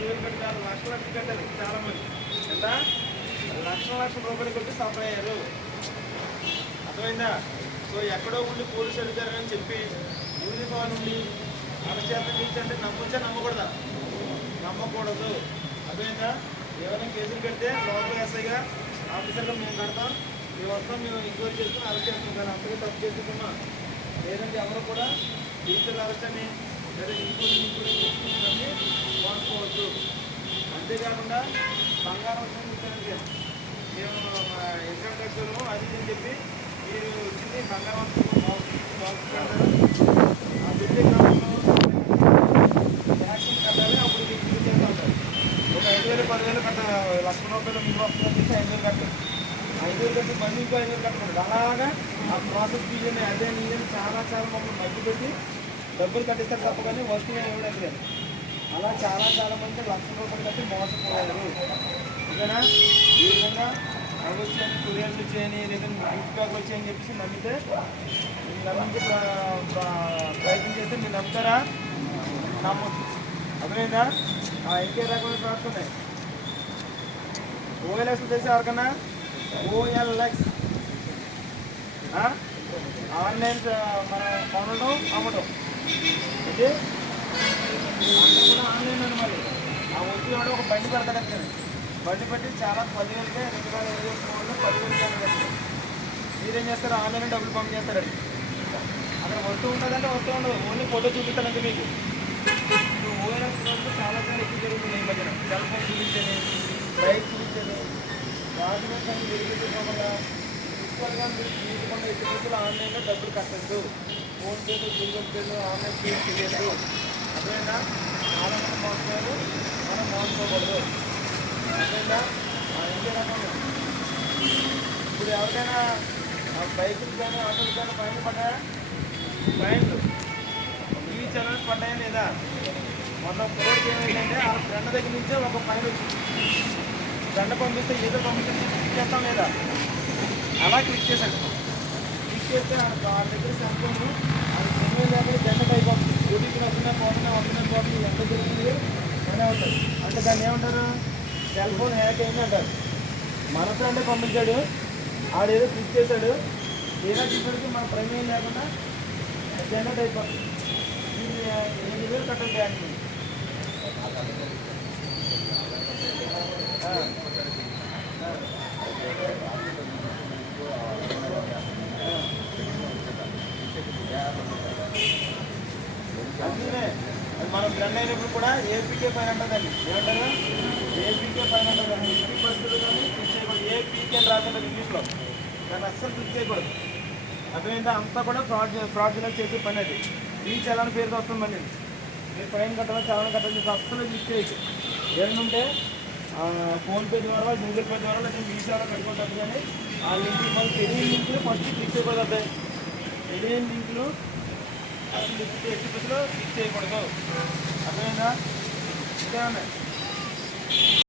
10,000 కట్టాలి, లక్షల కట్టాలి చాలా మంది. ఎంత లక్షల రూపాయలు కొట్టి సఫర్ అయ్యారు. అర్థమైందా? సో ఎక్కడో ఉండి పోలీసు అడుగుతారని చెప్పి యూనిఫామ్ నుండి అరచేత తీర్చంటే నమ్మొచ్చా నమ్మకూడదా? నమ్మకూడదు. అర్థమైందా? ఎవరైనా కేసులు కడితే లోపల ఎస్ఐగా ఆఫీసర్గా మేము కడతాం, మేము వస్తాం, మేము ఎంక్వైరీ చేసుకుని అరెస్ట్ చేస్తాం. కానీ అంతగా తప్పు చేసుకున్నాం లేదంటే ఎవరు కూడా టీచర్లు అరెస్ట్ అని లేదా ఇంకోటి వాడుకోవద్దు. అంతేకాకుండా బంగారం వచ్చానికి మేము ఇన్కమ్ ట్యాక్స్ అది అని చెప్పి మీరు వచ్చింది బంగారం ఆ బిల్డింగ్ గ్రామంలో ట్యాక్సీలు కట్టాలి. అప్పుడు మీకు చేస్తూ ఉంటారు. ఒక 5,000 10,000 కట్టాలి, ₹1,00,000 మీకు వస్తుందని చెప్పి 5,000 కట్టాలి. 5,000 కట్టి బండి ఇంకో 5,000 కట్టకూడదు. అలాగా ఆ ప్రాసెస్ తీయండి. అదే నీళ్ళు చాలా మమ్మల్ని మధ్య పెట్టి డబ్బులు కట్టిస్తారు తప్ప కానీ వస్తువులు ఎవరు. అలా చాలా మంది ₹1,00,000 కట్టి మోసపోయారు. ఓకేనా? ఈ విధంగా అవి వచ్చాయని, కొరియర్స్ వచ్చాయని, లేదా గిఫ్ట్ బ్యాగ్ వచ్చాయని చెప్పేసి నమ్మించి ప్రయత్నం చేస్తే మీరు నమ్ముతారా? నమ్మొచ్చు. అర్థమైందా? ఇంకే రకమైన ఫ్రాడ్స్ ఉన్నాయి. OLX తెలిసి ఎవరికన్నా? OLX ఆన్లైన్ మన కొనడం అమ్మడం. అంటే కూడా ఆన్లైన్ అని మరి ఆ వస్తువు ఎవడో ఒక బండి పెడతాడు కదా, బండి పెట్టి చాలా 10,000కే 2023లో 10,000 కట్టారు. మీరేం చేస్తారు? ఆన్లైన్ డబ్బులు పంపు చేస్తారండి. అక్కడ వస్తువు ఉంటుందంటే వస్తువు ఉండదు, ఓన్లీ ఫోటో చూపిస్తానంటే మీకు. OLX చాలా ఎక్కువ జరుగుతుంది ఈ మధ్యన. సెల్ ఫోన్ చూపించని, బైక్ చూపించని, డాక్యుమెంట్స్ అన్ని వెరిఫికేషన్ ఈక్వల్గా మీరు తీయకుండా ఎట్టి రోజులు ఆన్లైన్లో డబ్బులు కట్టద్దు. ఫోన్పేలు, గూగుల్ పేలు, ఆన్లైన్ పే చేయద్దు. అదేనా? చాలా మంది మోసపోయారు, మనం మోసపోకూడదు. అదేనా? ఇంకే రకంగా ఇప్పుడు ఎవరికైనా బైకులు కానీ ఆటోలు కానీ ఫైన్లు పడ్డాయా? ఫైన్లు ఇవి చలాన్స్ పడ్డాయా లేదా? మొన్న కోర్టు ఏమైందంటే ఆ ఫ్రెండ్ దగ్గర నుంచే ఒక ఫైన్ వచ్చింది. దండ పంపిస్తే ఏదో పంపిస్తే క్లిక్ చేస్తాం లేదా? అలా క్లిక్ చేశాడు. క్లిక్ చేస్తే వాళ్ళ దగ్గర సంఖ్యను అది సమయం లేకపోతే జనరేట్ అయిపోతుంది. ఓటీపీ వస్తున్నా పోతున్నా ఎంత జరుగుతుంది అనే ఉంటుంది. అంటే దాన్ని ఏమంటారు? సెల్ ఫోన్ హ్యాక్ అయింది అంటారు. మన ఫ్రెండే పంపించాడు, ఆడేదో క్లిక్ చేశాడు, ఏదో చెప్పడానికి మన ప్రమేయం లేకుండా జనరేట్ అయిపోతుంది. 7,000 కట్టాలి బ్యాంక్. అందుకనే మన ఫ్రెండ్ అయినప్పుడు కూడా ఏపీకే ఫైన్ అంటుందండి. ఏమంటారు? ఏపీకే ఫైన్ అంటుందండి. ఎట్టి పరిస్థితులు కానీ క్లిక్ చేయకూడదు. ఏపీకే అని రాకుండా ఇంగ్లీష్లో దాన్ని అస్సలు క్లిక్ చేయకూడదు. అర్థమైందా? అంతా కూడా ఫ్రాడ్యులెంట్ చేసే పని అది. ఈ చలాన్ పేరుతో వస్తుంది మళ్ళీ. మీరు ఫైన్ కట్టాలి, చలాన్ కట్టాలి, అస్సలు క్లిక్ చేయొచ్చు. ఏంటంటే ఫోన్పే ద్వారా, గూగుల్ పే ద్వారా లేదా మీ ద్వారా కట్టుకుంటారు. కానీ ఆ లింక్ మనకు తెలియని లింకులు ఫస్ట్ క్లిక్ చేయకూడదు. అదే తెలియని లింకులు అసలు ఎట్టి బస్సులో క్లిక్ చేయకూడదు. అర్థమైందా? ఇంకేమన్నా